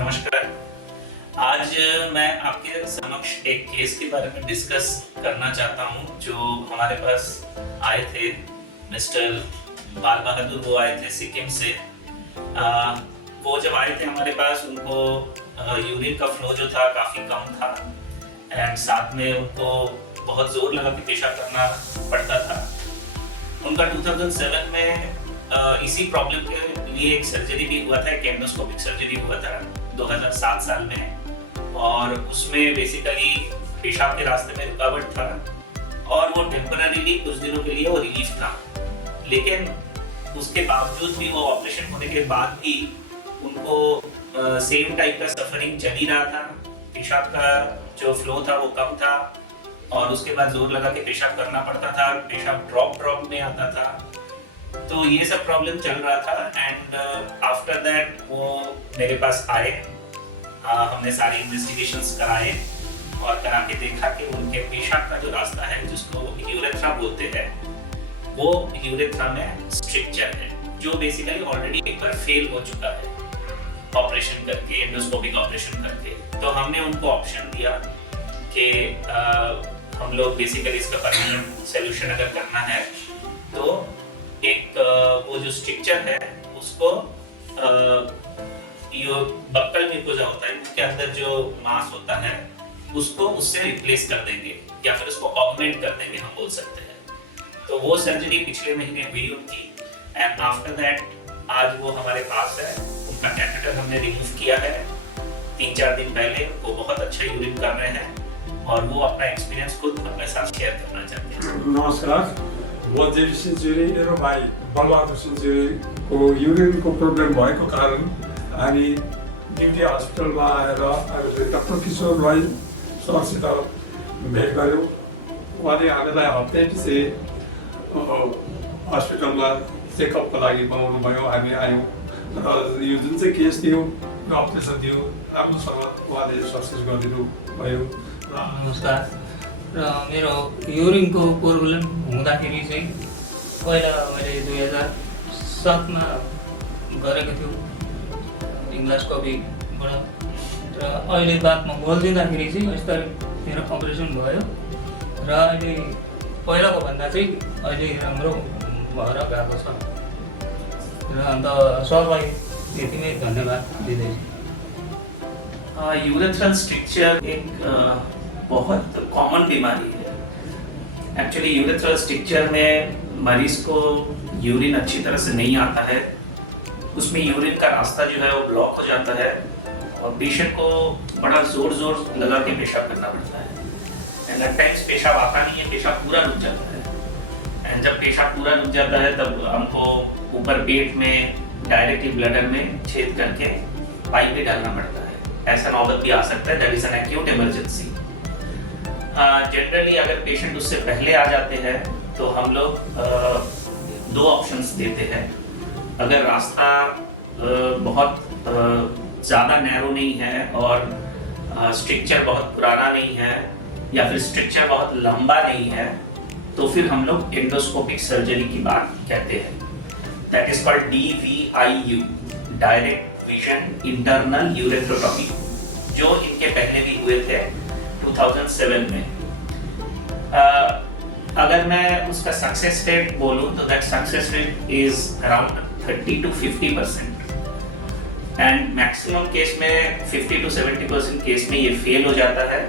नमस्कार। आज मैं आपके समक्ष एक केस के बारे में डिस्कस करना चाहता हूं जो हमारे पास आए थे। मिस्टर बाल बहादुर वो आए थे सिक्किम से। वो जब आए थे हमारे पास उनको यूरिन का फ्लो जो था काफ़ी कम था एंड साथ में उनको बहुत ज़ोर लगा के पेशाब करना पड़ता था। उनका 2007 में इसी प्रॉब्लम के लिए एक सर्जरी भी हुआ था, एक एंडोस्कोपिक सर्जरी हुआ था 2007 साल में, और उसमें बेसिकली पेशाब के रास्ते में रुकावट था और वो टेम्पररीली कुछ दिनों के लिए वो रिलीफ था। लेकिन उसके बावजूद भी वो ऑपरेशन होने के बाद भी उनको सेम टाइप का सफरिंग चल ही रहा था। पेशाब का जो फ्लो था वो कम था और उसके बाद जोर लगा के पेशाब करना पड़ता था, पेशाब ड्रॉप में आता था। तो ये सब प्रॉब्लम चल रहा था एंड आफ्टर दैट वो मेरे पास आए। हमने सारे इन्वेस्टिगेशंस कराए और करा के देखा कि उनके पेशाब का जो रास्ता है जिसको यूरेथ्रा बोलते हैं वो यूरेथ्रा में स्ट्रक्चर है जो बेसिकली ऑलरेडी एक बार फेल हो चुका है ऑपरेशन करके, एंडोस्कोपिक ऑपरेशन करके। तो हमने उनको ऑप्शन दिया कि हम लोग बेसिकली इसका परमानेंट सोल्यूशन अगर करना है तो एक वो जो स्ट्रक्चर है उसको ये बक्कल म्यूकोजा होता है, उसके अंदर जो मांस होता है उसको उससे रिप्लेस कर देंगे या फिर उसको ऑगमेंट कर देंगे, हम बोल सकते हैं। तो वो सर्जरी पिछले महीने हुई उनकी एंड आफ्टर दैट आज वो हमारे पास है। उनका कैथेटर हमने रिमूव किया है 3-4 दिन पहले। वो बहुत अच्छा यूरिन कर रहे हैं और वो अपना एक्सपीरियंस खुद अपने साथ शेयर करना चाहते हैं। नमस्कार, म जेबी सेन्चुरी र भाइ बलबहादुर सेन्चुरीको युरिनको प्रब्लम भएको कारण हामी ड्युटी हस्पिटलमा आएर डाक्टर किशोर भाइ सरसित भेट गऱ्यौँ। उहाँले हामीलाई हप्तैपछि हस्पिटलमा चेकअपको लागि बनाउनु भयो। हामी आयौँ र यो जुन चाहिँ केस थियो अपरेसन थियो राम्रोसँग उहाँले सक्सेस गरिदिनु भयो। नमस्कार। र मेरो युरिनको प्रब्लम हुँदाखेरि चाहिँ पहिला मैले 2007मा गरेको थियो इन्डोस्कोपीबाट र अहिले बादमा बोलिदिँदाखेरि चाहिँ यस्तरी मेरो अपरेसन भयो र अहिले पहिलाको भन्दा चाहिँ अहिले राम्रो भएर गएको छ र अन्त सरलाई त्यति नै धन्यवाद दिँदैछु। यूरेथ्रल स्ट्रक्चर एक बहुत कॉमन बीमारी है। एक्चुअली यूरेथ्रल स्ट्रक्चर में मरीज को यूरिन अच्छी तरह से नहीं आता है, उसमें यूरिन का रास्ता जो है वो ब्लॉक हो जाता है और पेशेंट को बड़ा जोर लगा के पेशाब करना पड़ता है एंड एट टाइम्स पेशाब आता नहीं है, पेशाब पूरा रुक जाता है एंड जब पेशाब पूरा रुक जाता है तब हमको ऊपर पेट में डायरेक्टली ब्लडर में छेद करके पाइप भी डालना पड़ता है। ऐसा नौबत भी आ सकता है, that is an acute emergency. Generally अगर पेशेंट उससे पहले आ जाते हैं तो हम लोग 2 ऑप्शंस देते हैं। अगर रास्ता बहुत ज़्यादा नैरो नहीं है और स्ट्रक्चर बहुत पुराना नहीं है या फिर स्ट्रक्चर बहुत लंबा नहीं है तो फिर हम लोग एंडोस्कोपिक सर्जरी की बात कहते हैं। That is called DVIU, direct vision internal urethrotomy, जो इनके पहले भी हुए थे 2007 में। अगर मैं उसका सक्सेस रेट बोलूं तो that success rate is around 30 to 50% and maximum case में 50 to 70% केस में ये फेल हो जाता है।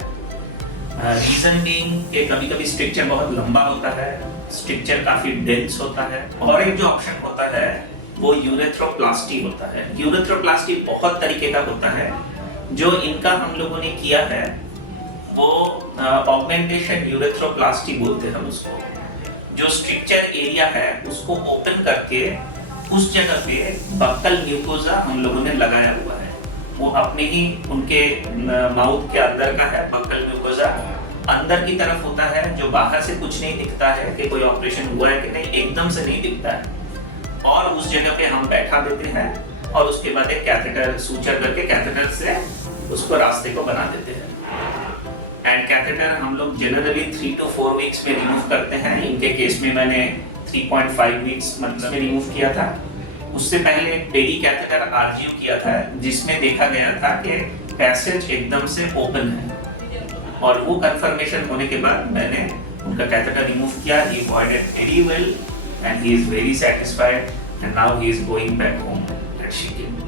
रीजन बीइंग कि कभी स्ट्रक्चर बहुत लंबा होता है, स्ट्रक्चर काफी डेंस होता है। और एक जो ऑप्शन होता है वो यूरेथ्रोप्लास्टी होता है। यूरेथ्रोप्लास्टी बहुत तरीके का होता है। जो इनका हम लोगों ने किया है वो ऑगमेंटेशन यूरेथ्रोप्लास्टी बोलते हैं हम उसको। जो स्ट्रक्चर एरिया है उसको ओपन करके उस जगह पे बक्कल म्यूकोजा हम लोगों ने लगाया हुआ है। वो अपने ही उनके माउथ के अंदर का है बक्कल म्यूकोजा, अंदर की तरफ होता है, जो बाहर से कुछ नहीं दिखता है कि कोई ऑपरेशन हुआ है कि नहीं, एकदम से नहीं दिखता है। और उस जगह पे हम बैठा देते हैं और उसके बाद एक कैथेटर सूचर करके कैथेटर से उसको रास्ते को बना देते हैं। एंड कैथेटर हम लोग जनरली 3 to 4 वीक्स में रिमूव करते हैं। इनके केस में मैंने 3.5 वीक्स मतलब में रिमूव किया था उससे पहले एक पेरी कैथेटर आरजीयू किया था जिसमें देखा गया था कि पैसेज एकदम से ओपन है, और वो कंफर्मेशन होने के बाद मैंने उनका कैथेटर रिमूव किया. He avoided very well and he is very satisfied and now he is going back home at Shiki.